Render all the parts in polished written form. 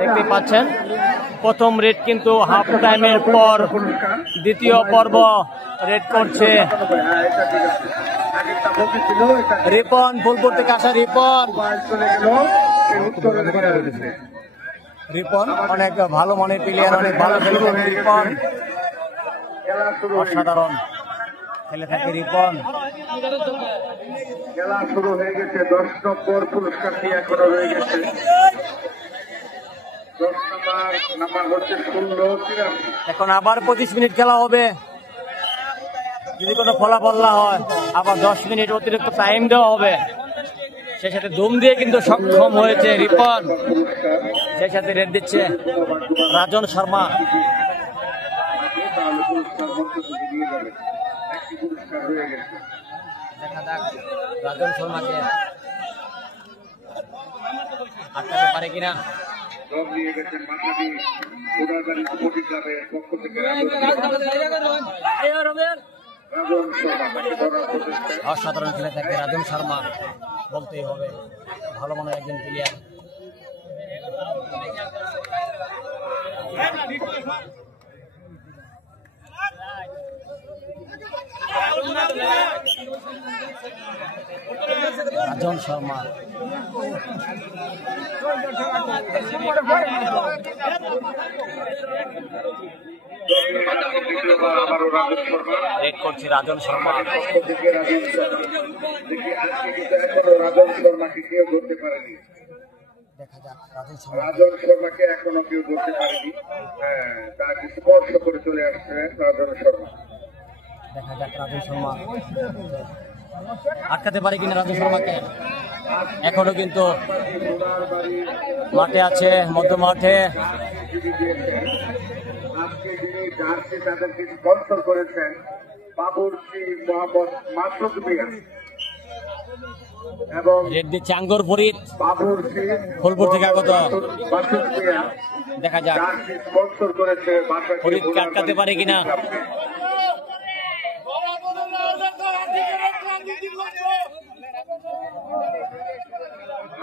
দেখতে পাচ্ছেন প্রথম রেড কিন্তু হাফ টাইমের পর দ্বিতীয় পর্ব রেড করছে রিপন, ফুলপুর থেকে আসা রিপন অনেক ভালো মানের প্লেয়ার, অনেক ভালো খেলছেন রিপন, অসাধারণ খেলে থাকে রিপন। খেলা শুরু হয়ে গেছে, 10 নম্বর পুরস্কারটি এখনো রয়ে গেছে। 10 নাম্বার হচ্ছে 16। এখন আবার 25 মিনিট খেলা হবে, যদি কোনো ফলাফল না হয় আবার 10 মিনিট অতিরিক্ত টাইম দেওয়া হবে। সেই সাথে দম দিয়ে কিন্তু সক্ষম হয়েছে রিপন, সেই সাথে রেড দিচ্ছে রাজন শর্মা। দেখা যাক রাজন শর্মাকে আটকাতে পারে কিনা। অসাধারণ খেলে থাকে রাজন শর্মা, বলতেই হবে ভালো মানের একজন প্লেয়ার। রাজন শর্মা রেড করছে রাজন শর্মা। রাজন শর্মাকে কেউ ধরতে পারেনি, দেখা যাক রাজন শর্মাকে এখনো কেউ ধরতে পারেনি। হ্যাঁ, তাকে স্পর্শ করে চলে আসছে রাজন শর্মা। দেখা যাক রাজন শর্মা আটকাতে পারে কিনা রাজন শর্মাকে। এখনো কিন্তু মাঠে আছে, মধ্য মাঠে। আজকে যিনি জার্সি তাদেরকে স্পন্সর করেছেন বাবুর্চি মোহাম্মদ মাসুদ মিয়া এবং রেড দিচ্ছে আঙ্গুর ফরিদ, বাবুর্চি ফুলপুর থেকে আগত মাসুদ মিয়া। দেখা যাক জার্সি স্পন্সর করেছে ফরিদকে আটকাতে পারে কিনা।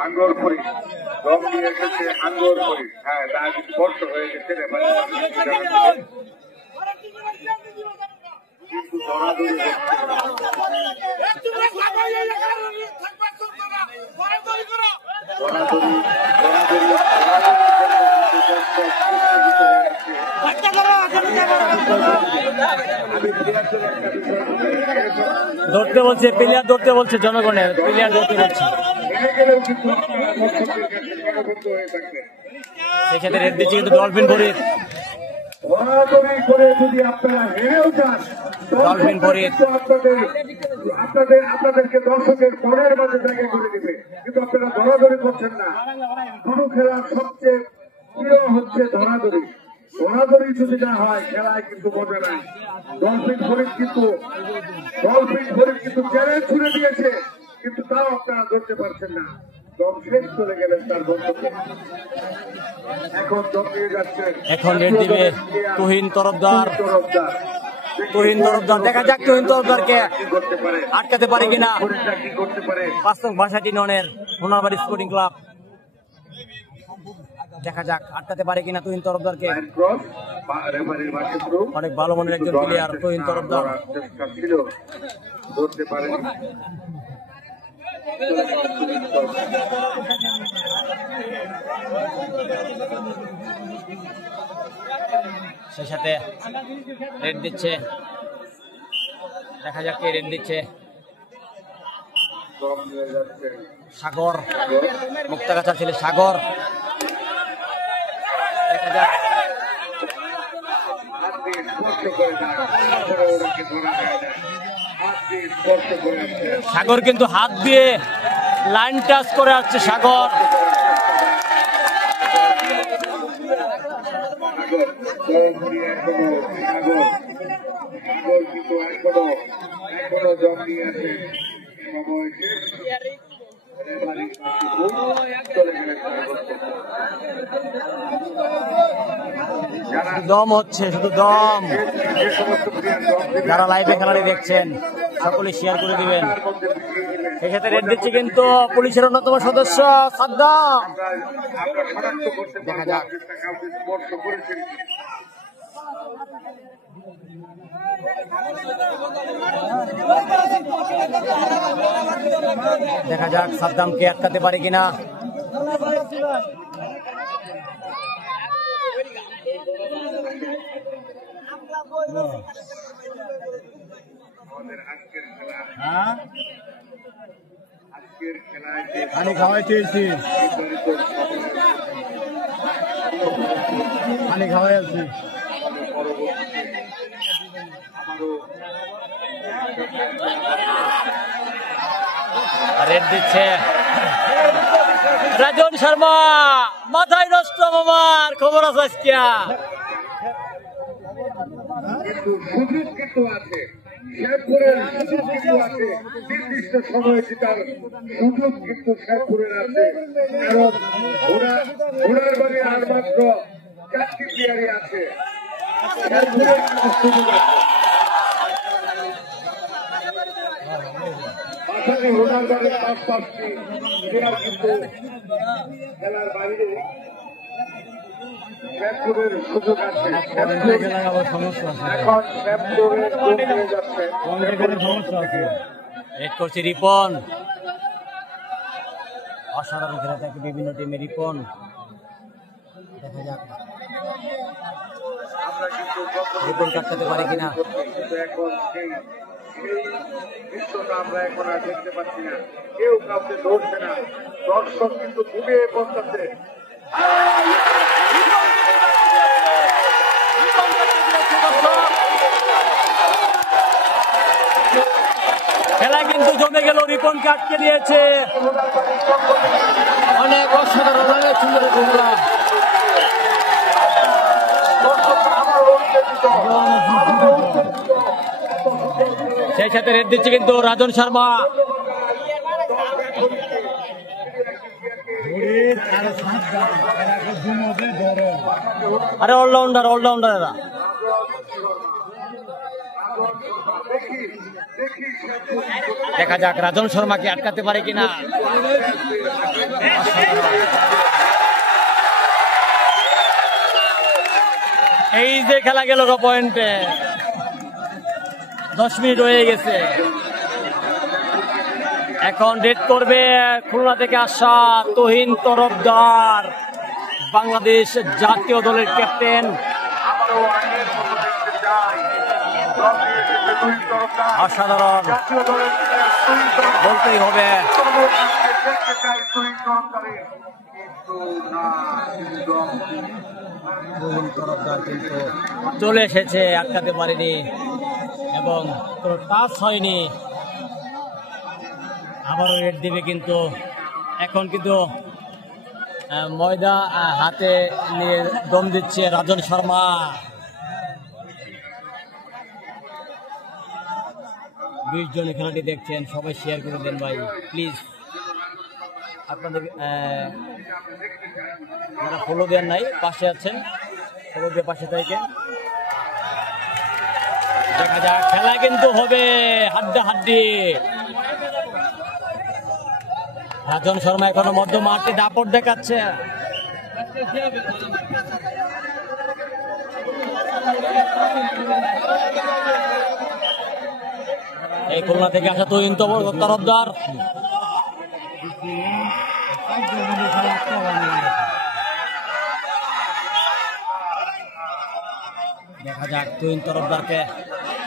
আঙ্গুর ফরিদ রং নিয়ে এসেছে, আঙ্গুর ফরিদ। হ্যাঁ, তার স্পর্শ হয়ে গেছে কিন্তু ধরাধরি ধরতে বলছে প্লেয়ার, ধরতে বলছে জনগণের প্লেয়ার ধরতে বলছে। সেই সাথে রেড দিচ্ছে কিন্তু ডলফিন ফরিদ, যদি আপনারা হেরেও যান ডলফিন ফরিদ আপনাদেরকে দর্শকের মনের মাঝে জায়গা করে দিবে, কিন্তু আপনারা ধরাধরি করছেন না। কোনো খেলার সবচেয়ে প্রিয় হচ্ছে ধরাধরি। ধরাধরি যদি না হয় খেলায় কিন্তু মজা নাই। ডলফিন ফরিদ কিন্তু চ্যালেঞ্জ ছুড়ে দিয়েছে, কিন্তু তাও আপনারা ধরতে পারছেন না। দম শেষ চলে গেলেন তার বন্ধুকে। এখন দম দিয়ে যাচ্ছেন, এখন রেড দিবে তুহিন তরফদার। দেখা যাক তুহিন তরফদারকে আটকাতে পারে কিনা। 5 নং 62 ননের সোনারবাড়ি স্পোর্টিং ক্লাব। দেখা যাক আটকাতে পারে কিনা তুহিন তরফদারকে। অনেক ভালো মানের একজন প্লেয়ার তুহিন তরফদার। ধরতে পারেনি। সেই সাথে রেড দিচ্ছে, দেখা যাক কে রেড দিচ্ছে। সাগর, মুক্তাগাছার ছেলে সাগর। দেখা যাক সাগর কিন্তু হাত দিয়ে লাইন টাচ করে আসছে সাগর। এখনো জম নিয়ে আছে, সময় শেষ। দম হচ্ছে, শুধু দম। যারা লাইভে খেলাটি দেখছেন সকলে শেয়ার করে দিবেন। সেই সাথে রেড দিচ্ছে কিন্তু পুলিশের অন্যতম সদস্য সাদ্দাম। আমরা শনাক্ত করতে দেখা পারবো যাক। আপনি কাউকে স্পর্শ করেছেন কি। দেখা যাক সাদ্দামকে আটকাতে পারে কিনা। আমাদের আজকের খেলা হ্যাঁ, আজকের খেলায় যে পানি খাওয়াই চেয়েছি, নির্ধারিত পানি খাওয়াই আছি। পরবর্তীতে আমারও রেড দিচ্ছে রাজন শর্মা, মাথায় নষ্ট মামার খবর আছে আজকে। কিন্তু সুযোগ কিন্তু আছে, শেরপুরের সুযোগ কিন্তু আছে, নির্দিষ্ট সময়ে জেতার সুযোগ কিন্তু শেরপুরের আছে। কারণ ওনার বাড়ি আর মাত্র 4টি প্লেয়ারই আছে, শেরপুরের কিন্তু সুযোগ আছে। মাঝারি ওনার বাড়ির 5-5টি প্লেয়ার কিন্তু খেলার বাইরে, শেরপুরের সুযোগ আছে। এখন শেরপুরের গোল হয়ে যাচ্ছে। রেড করছে রিপন, অসাধারণ খেলা থাকে বিভিন্ন টিমে রিপন। দেখা যাক আমরা কিন্তু রিপন কাটতে পারে কিনা। কিন্তু এখন সেই দৃশ্যটা আমরা এখন আর দেখতে পাচ্ছি না, কেউ কাউকে ধরছে না, দর্শক কিন্তু ঘুমিয়ে পড়তেছে। খেলা কিন্তু জমে গেল, রিপন কাটকে দিয়েছে, অনেক অসাধারণ লাগে সুন্দর খেলা। সেই সাথে রেড দিচ্ছে কিন্তু রাজন শর্মা। আরে অলরাউন্ডার অলরাউন্ডার এরা। দেখা যাক রাজন শর্মাকে আটকাতে পারে কিনা। এই যে খেলা গেল পয়েন্টে, 10 মিনিট হয়ে গেছে। এখন রেড করবে খুলনা থেকে আসা তুহিন তরফদার, বাংলাদেশ জাতীয় দলের ক্যাপ্টেন। অসাধারণ বলতেই হবে। তুহিন তরফদার কিন্তু চলে এসেছে, আটকাতে পারেনি এবং কোনো টাচ হয়নি। আবারও রেড দিবে কিন্তু। এখন কিন্তু ময়দা হাতে নিয়ে দম দিচ্ছে রাজন শর্মা। বিশ জন খেলাটি দেখছেন, সবাই শেয়ার করে দেন ভাই প্লিজ। আপনাদের যারা ফলো দেন নাই, পাশে আছেন, ফলো দিয়ে পাশে থাকেন। দেখা যাক, খেলা কিন্তু হবে হাড্ডাহাড্ডি। রাজন শর্মা এখনো মধ্য মাঠে দাপট দেখাচ্ছে। এই খুলনা থেকে আসা তুহিন তরফদার। দেখা যাক, তুহিন তরফদারকে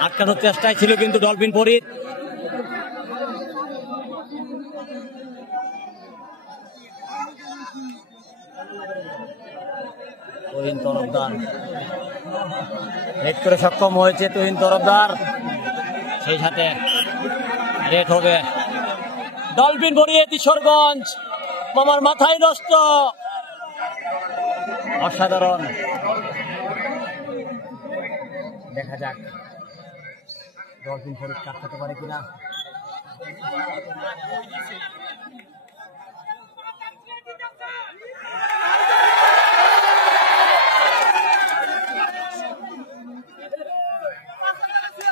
আটকানোর চেষ্টায় ছিল কিন্তু ডলফিন ফরিদ। তুহিন তরফদার রেড করে সক্ষম হয়েছে তুহিন তরফদার। সেই সাথে রেড হবে ডলফিন ফরিদ ঈশ্বরগঞ্জ। মামার মাথায় নষ্ট, অসাধারণ। দেখা যাক ডলফিন ফরিদ কাটতে পারে কিনা।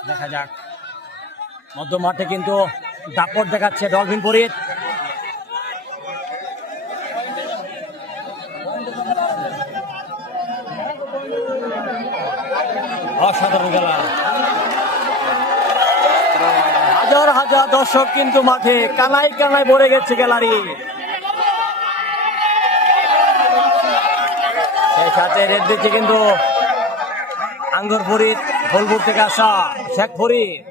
দেখা যাক, মধ্য মাঠে কিন্তু দাপট দেখাচ্ছে ডলফিন ফরিদ। অসাধারণ খেলা, হাজার হাজার দর্শক কিন্তু মাঠে কানায় কানায় ভরে গেছে গ্যালারি। সেই সাথে রেড দিচ্ছে কিন্তু আঙ্গুর ফরিদ, বোলপুর থেকে আসা শেখ ফরিদ।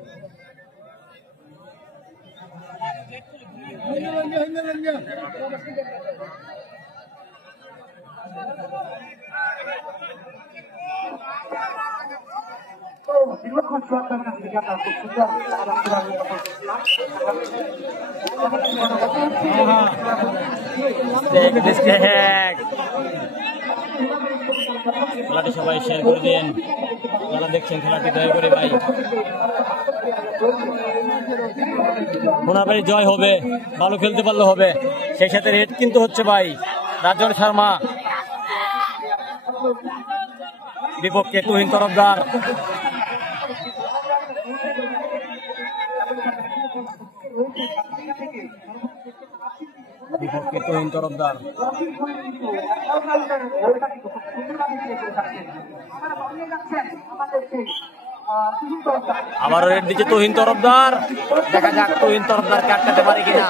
খেলাটি সবাই শেয়ার করে দিন, যারা দেখছেন খেলাটি দয়া করে ভাই। মোনাবাড়ি জয় হবে, ভালো খেলতে পারলে হবে। সেই সাথে রেড কিন্তু হচ্ছে ভাই রাজন শর্মা বিপক্ষে তুহিন তরফদার। বিপক্ষে তুহিন তরফদার, আবারও রেড দিচ্ছে তুহিন তরফদার। দেখা যাক তুহিন তরফদার কাটতে পারে কিনা।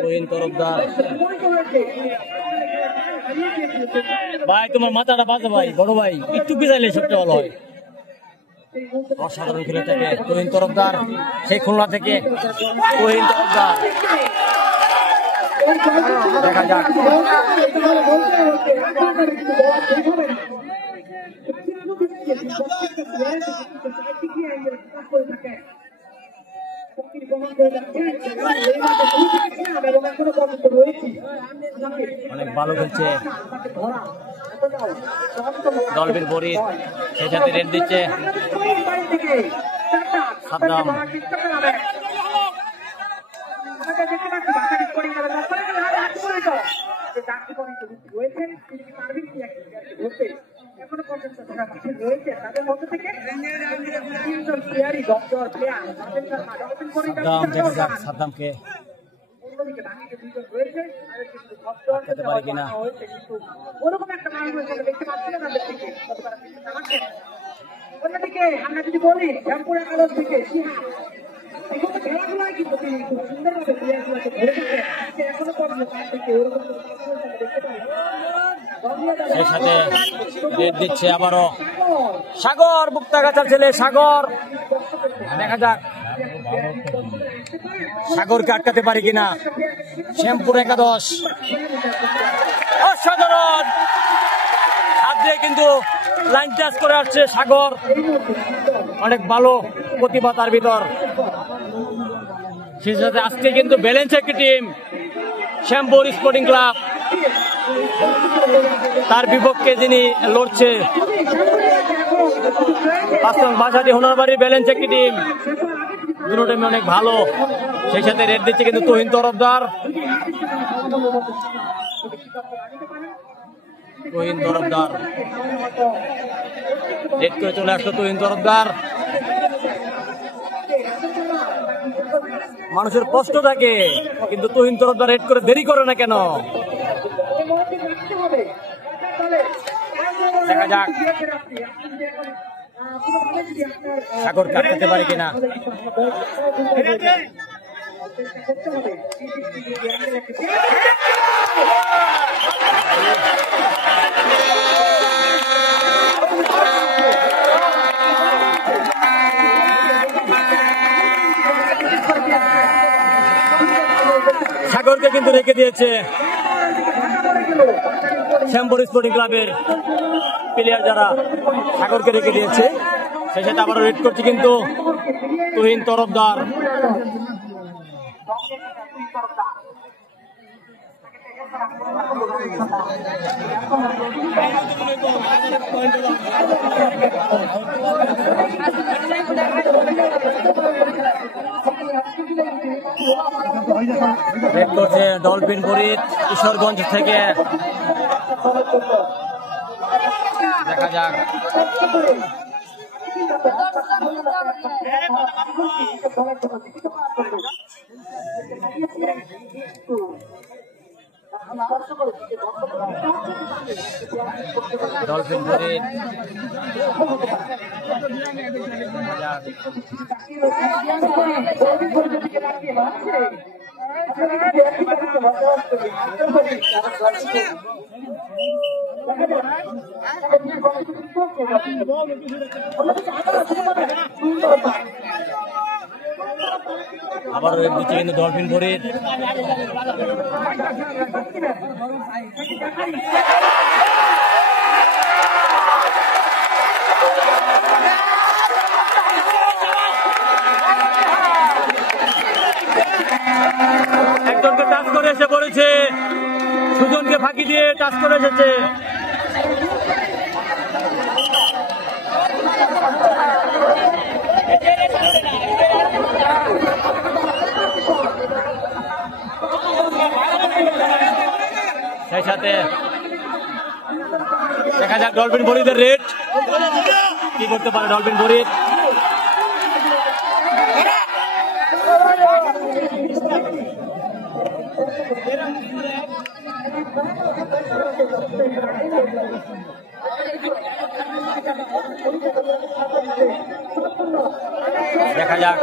তুহিন তরফদার ভাই, তোমার মাথাটা বাজে ভাই, বড় ভাই, একটু পিছাইলে সবচেয়ে ভালো হয়। অসাধারণ খেলে থাকে তুহিন তরফদার, সেই খুলনা থেকে তুহিন তরফদার। দেখা যাক অনেক ভালো খেলছে ডলফিন ফরিদ। সেই সাথে রেড দিচ্ছে সাদ্দাম। সাদ্দামকে খেতে পারে কিনা। অন্যদিকে আমরা যদি বলি শ্যামপুরা কালর থেকে খেলাধুলায় কিন্তু তিনি খুব সুন্দরভাবে প্লেয়ারগুলোকে ধরে থাকেন। এখনো পর্যন্ত তার থেকে ওরকম দেখতে পারি। সেই সাথে রেড দিচ্ছে আবারও সাগর, মুক্তাগাছার ছেলে সাগর। দেখা যাক সাগরকে আটকাতে পারি কিনা। শ্যামপুর একাদশ অসাধারণ হাত দিয়ে কিন্তু লাইন টাচ করে আসছে সাগর। অনেক ভালো প্রতিভা তার ভিতর। সেই সাথে আজকে কিন্তু ব্যালেন্স একটি টিম শ্যামপুর স্পোর্টিং ক্লাব, তার বিপক্ষে যিনি লড়ছে বাসাটি হোনারবাড়ির ব্যালেন্স একটি টিম। দুটো টিম অনেক ভালো। সেই সাথে রেড দিচ্ছে কিন্তু তুহিন তরফদার। তুহিন তরফদার রেড করে চলে আসলো তুহিন তরফদার। মানুষের কষ্ট থাকে কিন্তু তুহিন তরফদার রেড করে দেরি করে না কেন। দেখা যাক সাগর কাটতে পারে কিনা। সাগরকে কিন্তু রেখে দিয়েছে শ্যামপুর স্পোর্টিং ক্লাবের প্লেয়ার যারা, সাগরকে রেখে দিয়েছে। সেই সাথে আবারও রেড করছে কিন্তু তুহিন তরফদার। রেড করছে ডলফিন ফরিদ কিশোরগঞ্জ থেকে। দেখা যাক ডলফিন ফরিদ আবার রেড দিচ্ছে কিন্তু ডলফিন ফরিদ। একজনকে টাচ করে এসে পড়েছে, সুজনকে ফাঁকি দিয়ে টাচ করে এসেছে। সেই সাথে দেখা যাক ডলফিন ফরিদের রেড কি করতে পারে ডলফিন ফরিদ। দেখা যাক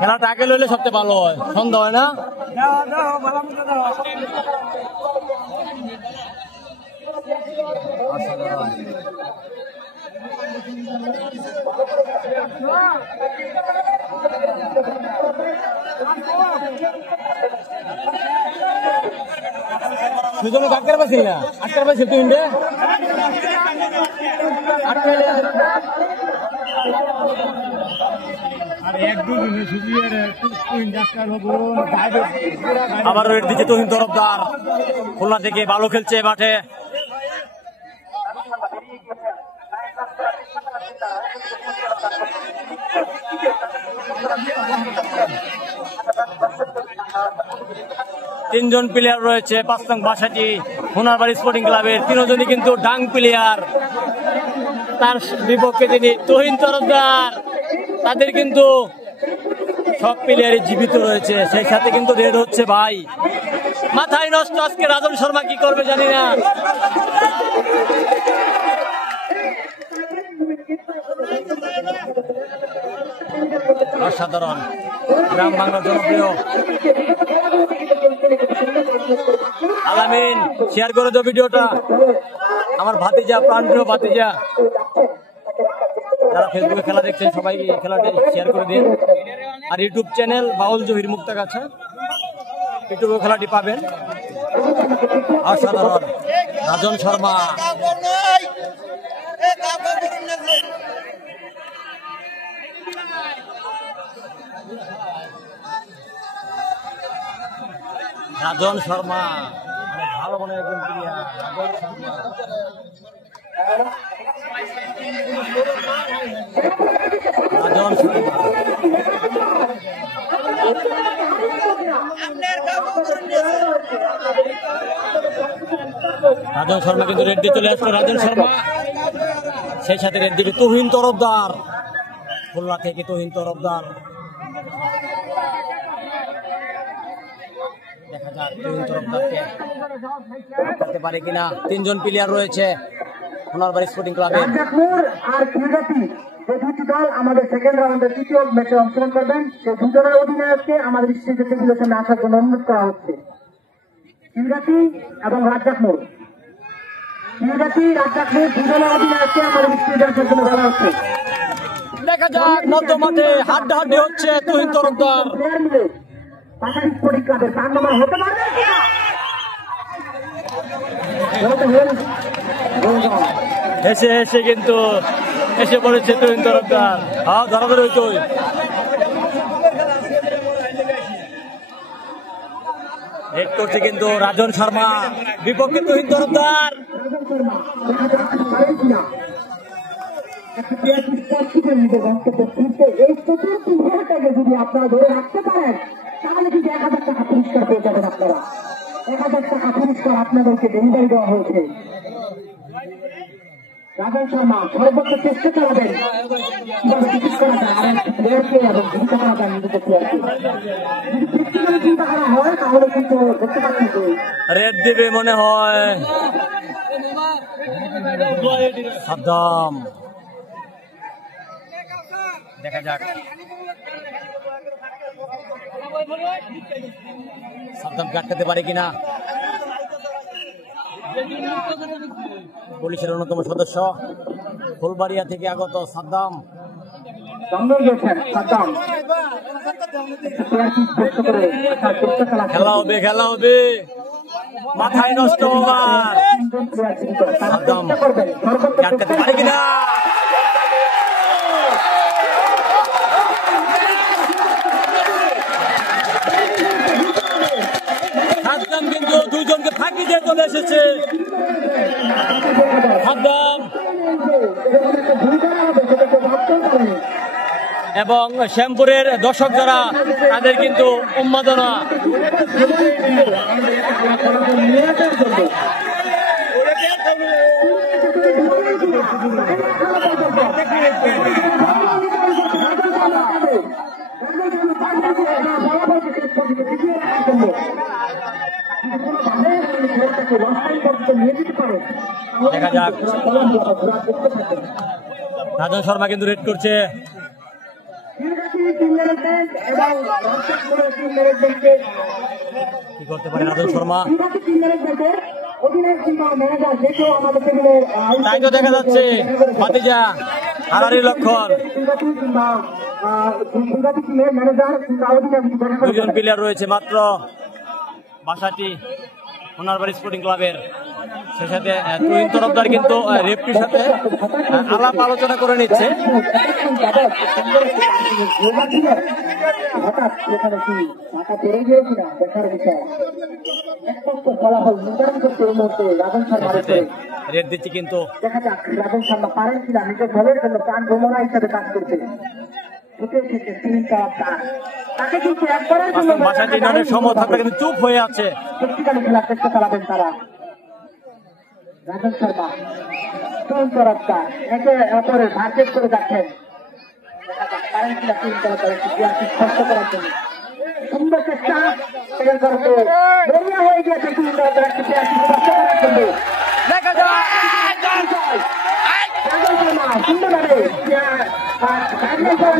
খেলাটা আগে লইলে সবচেয়ে ভালো হয়, সন্ধ্যা হয় না? সুজনে আটকার পাইছিল না, আটকার পাইছিল তুই ইন্ডে আবার রেড দিচ্ছে তুহিন তরফদার। খুলনা থেকে ভালো খেলছে মাঠে। তিনজন প্লেয়ার রয়েছে 5 নং বাসাটি সোনারবাড়ি স্পোর্টিং ক্লাবের, তিনজনই কিন্তু ডাং প্লেয়ার। তার বিপক্ষে তিনি তুহিন তরফদার, তাদের কিন্তু সব প্লেয়ারই জীবিত রয়েছে। সেই সাথে কিন্তু রেড হচ্ছে ভাই, মাথায় নষ্ট। আজকে রাজন শর্মা কি করবে জানি না। অসাধারণ, গ্রাম বাংলার জনপ্রিয় আলামিন, শেয়ার করে দাও ভিডিওটা। আমার ভাতিজা, প্রাণপ্রিয় ভাতিজা, যারা ফেসবুকে খেলা দেখছেন সবাই খেলাটি শেয়ার করে দিন। আর ইউটিউব চ্যানেল বাউল জহির মুক্তাগাছা, ইউটিউবে খেলাটি পাবেন। অসাধারণ, রাজন শর্মা রাজন শর্মা ভালো মনে একজন প্লেয়ার। রাজন শর্মা রাজন শর্মা কিন্তু রেড দিয়ে চলে আসলো। রাজন শর্মা, সেই সাথে রেড দিকে তুহিন তরফদার, খুলনা থেকে তুহিন তরফদার। দেখা যাক তুহিন তরফদারকে করতে পারে কিনা। তিনজন প্লেয়ার রয়েছে সোনারবাড়ি স্পোর্টিং ক্লাবে। আর ক্রীড়াটি যে দুটি দল আমাদের সেকেন্ড রাউন্ডের তৃতীয় ম্যাচে অংশগ্রহণ করবেন, সেই দুজনের অধিনায়ককে আমাদের স্টেজে টেবিলের সামনে আসার জন্য অনুরোধ করা হচ্ছে। ক্রীড়াটি এবং রাজ্জাকমোর, ক্রীড়াটি রাজ্জাকমোর দুজনের অধিনায়ককে আমাদের স্টেজে আসার জন্য বলা হচ্ছে। দেখা যাক মধ্যমাঠে হাড্ডাহাড্ডি হচ্ছে তুহিন তরফদার। প্লেয়ার মিলে পাশাপাশি স্পোর্টিং ক্লাবের 4 নম্বর হতে পারবে কিনা? হেসে হেসে কিন্তু এসে পড়েছে তুহিন তরফদার। হ্যাঁ, ধরাধরি হইতোই। রেড করছে কিন্তু রাজন শর্মা, বিপক্ষে তুহিন তরফদার। যদি আপনারা ধরে রাখতে পারেন তাহলে কিন্তু 1000 টাকা পুরস্কার পেয়ে যাবেন আপনারা। 1000 টাকা পুরস্কার আপনাদেরকে ডেলিভারি দেওয়া হয়েছে। রাজন শর্মা সর্বোচ্চ চেষ্টা চালাবেন কিভাবে টিকিট করা যায় আর প্লেয়ারকে এবং চিন্তা করা যায় নিজেদের প্লেয়ারকে। যদি প্র্যাকটিক্যালি চিন্তা করা হয় তাহলে কিন্তু দেখতে পাচ্ছি যে রেড দিবে মনে হয় সাদ্দাম। দেখা যাক সাদ্দামকে আটকাতে পারে কিনা। পুলিশের অন্যতম সদস্য ফুলবাড়িয়া থেকে আগত সাদ্দাম সামনে গেছেন সাদ্দাম। খেলা হবে, খেলা হবে, মাথায় নষ্ট ওভার। সাদ্দাম আটকাতে পারে কিনা। সাদ্দাম কিন্তু দুইজনকে ফাঁকি দিয়ে চলে এসেছে। সাদ্দাম এবং শ্যামপুরের দর্শক যারা তাদের কিন্তু উন্মাদনা। দেখা যাক রাজন শর্মা কিন্তু রেড করছে। কি করতে পারে রাজন শর্মা, তাই তো দেখা যাচ্ছে ভাতিজা হারারির লক্ষণ। দুজন প্লেয়ার রয়েছে মাত্র বাসাটি সোনারবাড়ি স্পোর্টিং ক্লাবের। সে সাথে তুহিন তরফদার কিন্তু রেফরির সাথে আলাপ আলোচনা করে নিচ্ছে। রেড দিচ্ছে কিন্তু দেখা যাক রাজন শর্মা পারেন কিনা নিজের দলের জন্য প্রাণ ভ্রমণা হিসাবে কাজ করতে। কিন্তু চুপ হয়ে আছে। খেলার চেষ্টা চালাবেন তারা। রাজন শর্মা তুহিন তরফদার একে অপরের ভার্সেস করে যাচ্ছেন। স্পষ্ট করার জন্য সুন্দর চেষ্টা করতে হয়ে গিয়েছে তুহিন তরফদার একটি স্পষ্ট করার জন্য। রাজন শর্মা সুন্দরভাবে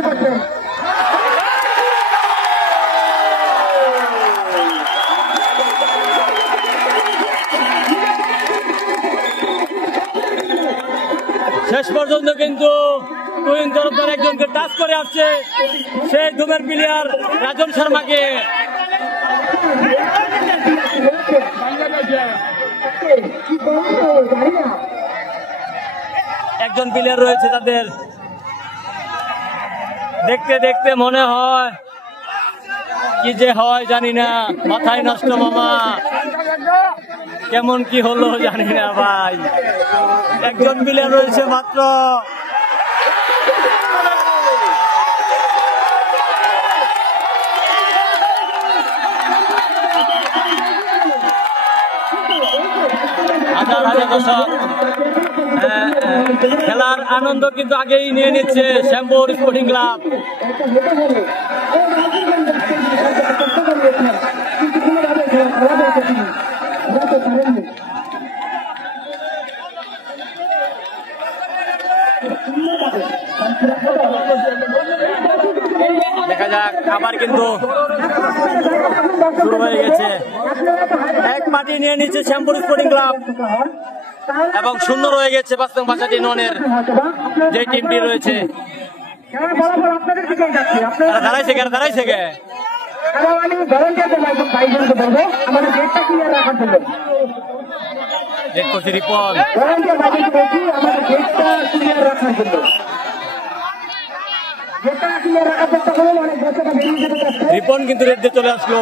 করছেন। শেষ পর্যন্ত কিন্তু তুহিন তরফদার একজনকে টাচ করে আসছে, সেই ধুমের প্লেয়ার রাজন শর্মাকে। একজন প্লেয়ার রয়েছে তাদের, দেখতে দেখতে মনে হয় কি যে হয় জানি না, মাথায় নষ্ট মামা, কেমন কি হলো জানি না ভাই। একজন প্লেয়ার রয়েছে মাত্র। হাজার হাজার দর্শক খেলার আনন্দ কিন্তু আগেই নিয়ে নিচ্ছে শ্যামপুর স্পোর্টিং ক্লাব। দেখা যাক আবার কিন্তু শুরু হয়ে গেছে। এক পার্টি নিয়ে নিচ্ছে শ্যামপুর স্পোর্টিং ক্লাব এবং শূন্য রয়ে গেছে বাস্তব ভাষাটি ননের যে টিমটি রয়েছে। দাঁড়াইছে কে দাঁড়াইছে কে রিপন। রিপন কিন্তু রেড দিয়ে চলে আসলো।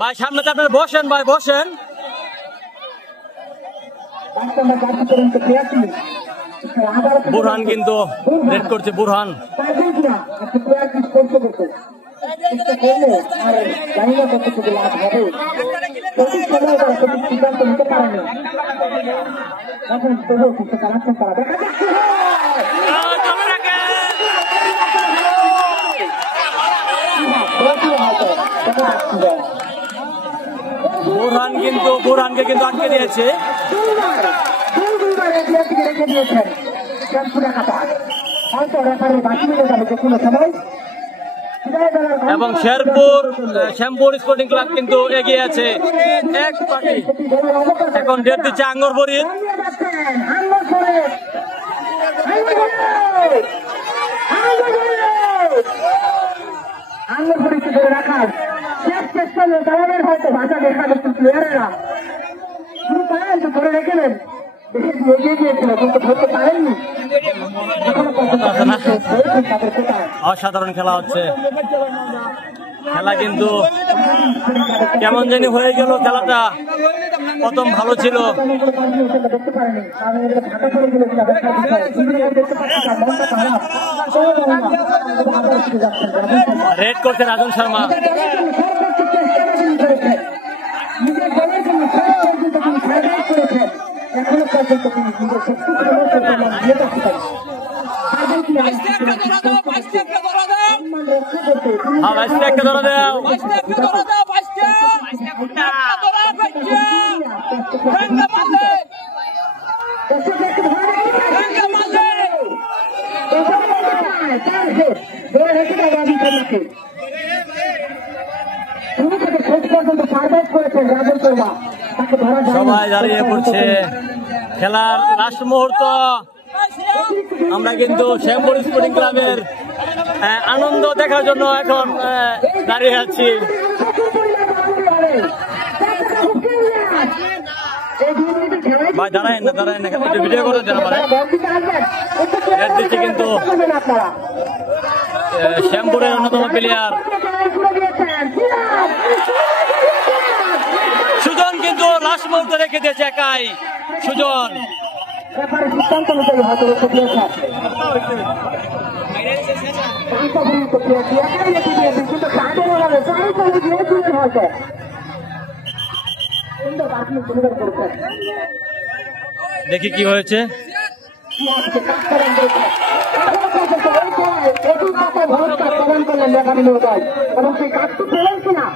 ভাই সামনেতে আপনার বসেন, ভাই বসেন। বুরহান কিন্তু রেড করছে, বুরহান। বুরহানকে কিন্তু আটকে দিয়েছে। এবং শ্যামপুর স্পোর্টিং ক্লাব কিন্তু এগিয়ে আছে এক পার্টি। এখন ডেট দিচ্ছে আঙ্গরবরির। আঙ্গরবরিকে ধরে রাখার শেষ চেষ্টা তাদের হয়তো ভাষা দেখা যাচ্ছে প্লেয়ারেরা শুরু পারেন তো ধরে রেখেলেন, এগিয়ে গিয়েছিল কিন্তু ধরতে পারেননি। অসাধারণ খেলা হচ্ছে। খেলা কিন্তু কেমন জানি হয়ে গেল। খেলাটা প্রথম ভালো ছিল। রেড করছে রাজন শর্মা। এখনো পর্যন্ত তিনি সবাই দাঁড়িয়ে পড়ছে। খেলার লাস্ট মুহূর্ত। আমরা কিন্তু শ্যামপুর স্পোর্টিং ক্লাবের আনন্দ দেখার জন্য এখন দাঁড়িয়ে আছি। ভাই দাঁড়ায় না, ভিডিও করে দেন আমার। দিচ্ছে কিন্তু শ্যামপুরের অন্যতম প্লেয়ার সুজন কিন্তু লাস্ট মুহূর্তে রেখে দিয়েছে একাই। সুজন সিদ্ধান্ত অনুযায়ী হয়তো রেখে দিয়েছে, কিন্তু দেখি কি হয়েছে। এবং সেই কাজটি পেলেন কিনা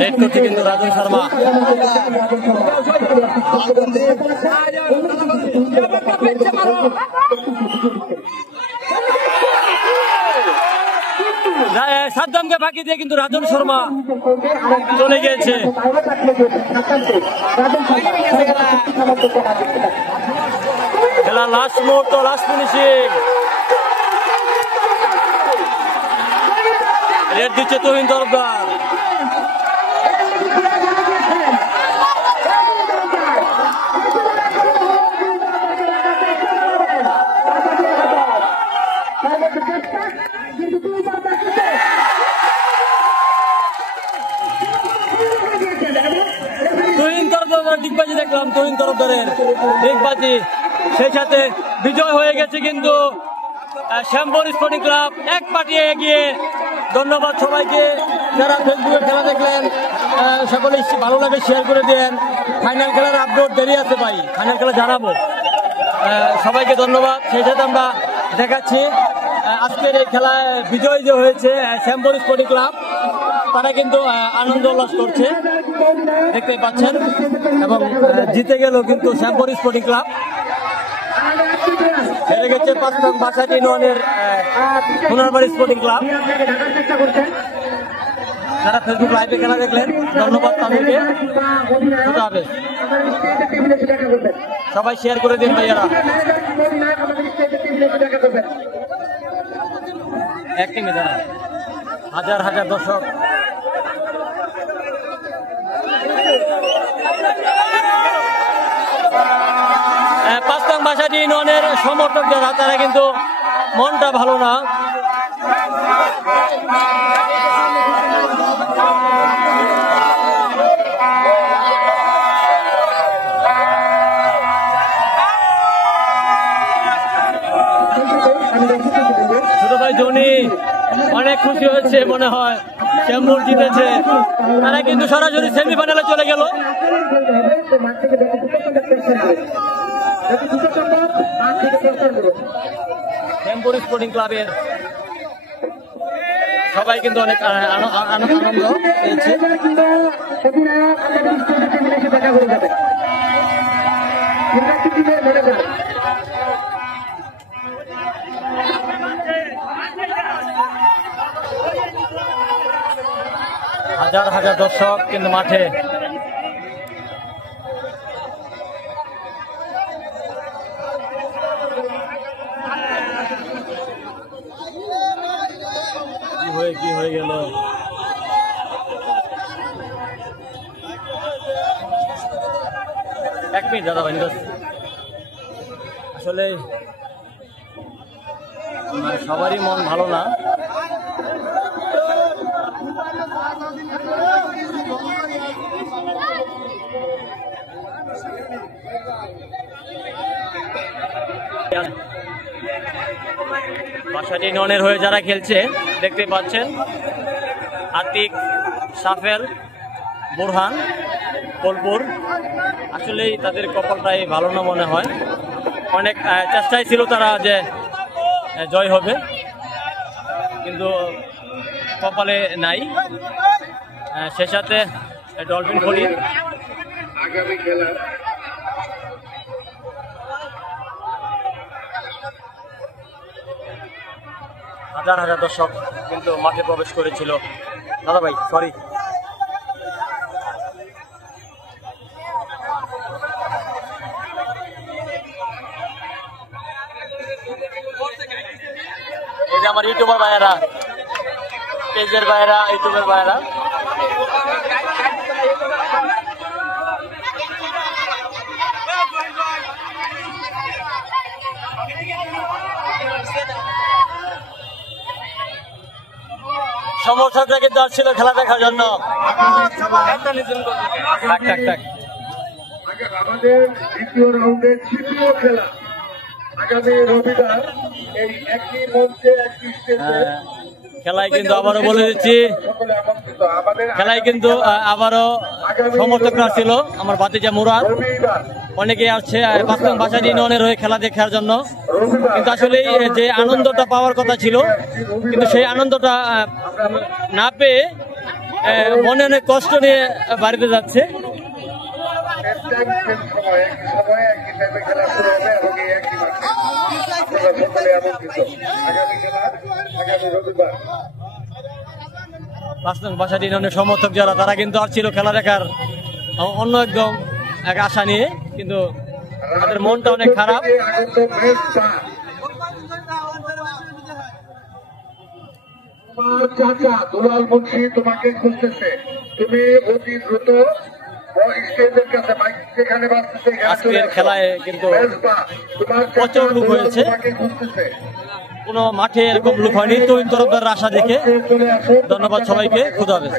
রেড করছে কিন্তু রাজন শর্মা। সাদ্দামকে ফাঁকি দিয়ে কিন্তু রাজন শর্মা চলে গিয়েছে। খেলা লাস্ট মুহূর্ত, লাস্ট ফিনিশিং। রেড দিচ্ছে তুহিন তরফদার। তুহিন তরফদার ডিগবাজি দেখলাম, তুহিন তরফদারের ডিগবাজি। সেই সাথে বিজয় হয়ে গেছে কিন্তু শ্যামপুর স্পোর্টিং ক্লাব এক পাটিয়ে এগিয়ে। ধন্যবাদ সবাইকে যারা ফেসবুকে খেলা দেখলেন। সকলেই ভালো লাগে শেয়ার করে দেন। ফাইনাল খেলার আপডেট দেরি আছে ভাই, ফাইনাল খেলা জানাবো। সবাইকে ধন্যবাদ। সেই সাথে আমরা দেখাচ্ছি আজকের এই খেলায় বিজয় যে হয়েছে শ্যামপুর স্পোর্টিং ক্লাব, তারা কিন্তু আনন্দ উল্লাস করছে, দেখতেই পাচ্ছেন। এবং জিতে গেল কিন্তু শ্যামপুর স্পোর্টিং ক্লাব। হেরে গেছে 5 নং বাসাটি ইউনিয়নের সোনারবাড়ি স্পোর্টিং ক্লাব। যারা ফেসবুক লাইভে খেলা দেখলেন ধন্যবাদ তাদেরকে। সবাই শেয়ার করে দিন ভাইয়ারা। এক টিমে যারা হাজার হাজার দর্শক। 5 নং বাসাটি ইউনিয়নের সমর্থক যারা তারা কিন্তু মনটা ভালো না। ছোট ভাই জনি অনেক খুশি হয়েছে মনে হয়, শ্যামপুর জিতেছে। তারা কিন্তু সরাসরি সেমিফাইনালে চলে গেল। শ্যামপুর স্পোর্টিং ক্লাবের সবাই কিন্তু অনেক আনন্দ পেয়েছে। হাজার হাজার দর্শক কিন্তু মাঠে। কি হয়ে গেল? এক মিনিট দাদা ভাই, আসলে সবারই মন ভালো না। বাসাটি ইউনিয়নের হয়ে যারা খেলছে দেখতে পাচ্ছেন, আতিক, সাফেল, বুরহান, বোলপুর। আসলেই তাদের কপালটাই ভালো না মনে হয়। অনেক চেষ্টাই ছিল তারা যে জয় হবে, কিন্তু কপালে নাই। সে সাথে ডলফিন ফলি আগামী খেলা হাজার হাজার দর্শক কিন্তু মাঠে প্রবেশ করেছিল। দাদা ভাই সরি। এই যে আমার ইউটিউবার ভাইয়েরা, পেজের ভাইয়েরা, ইউটিউবের ভাইয়েরা, সমর্থকরা কিন্তু আসছিল খেলা দেখার জন্য। আমাদের দ্বিতীয় রাউন্ডের তৃতীয় খেলা আগামী রবিবার এই একই মঞ্চে একই স্টেজে খেলায় কিন্তু আবারও বলে দিচ্ছি, সকলে আমন্ত্রিত। আমাদের খেলায় কিন্তু আবারও সমর্থকরা ছিল। আমার ভাতিজা মুরাদ, রবিবার অনেকে আসছে 5 নং বাসাটি ইউনিয়নের হয়ে খেলা দেখার জন্য। রবিবার কিন্তু আসলে যে আনন্দটা পাওয়ার কথা ছিল, কিন্তু সেই আনন্দটা না পেয়ে মনে অনেক কষ্ট নিয়ে বাড়িতে যাচ্ছে। সময় একই সময়ে একই টাইমে খেলা শুরু হবে এবং এই একই মাঠে আপনারা সকলে আমন্ত্রিত। আগামী খেলা আগামী রবিবার। 5 নং বাসাটি ইউনিয়নের সমর্থক যারা তারা কিন্তু আসছিল খেলা দেখার অন্য একদম এক আশা নিয়ে, কিন্তু তাদের মনটা অনেক খারাপ। আগত ম্যাচটা তোমার চাচা দুলাল মুন্সি তোমাকে খুঁজতেছে। তুমি অতি দ্রুত স্টেজের কাছে মাইক যেখানে বাজতেছে আজকের খেলায় কিন্তু প্রচুর লোক হয়েছে, তোমাকে খুঁজতেছে। কোনো মাঠে এরকম লোক হয়নি। তরুণ তরফদার আশা দেখে ধন্যবাদ সবাইকে। খুদা হাফেজ।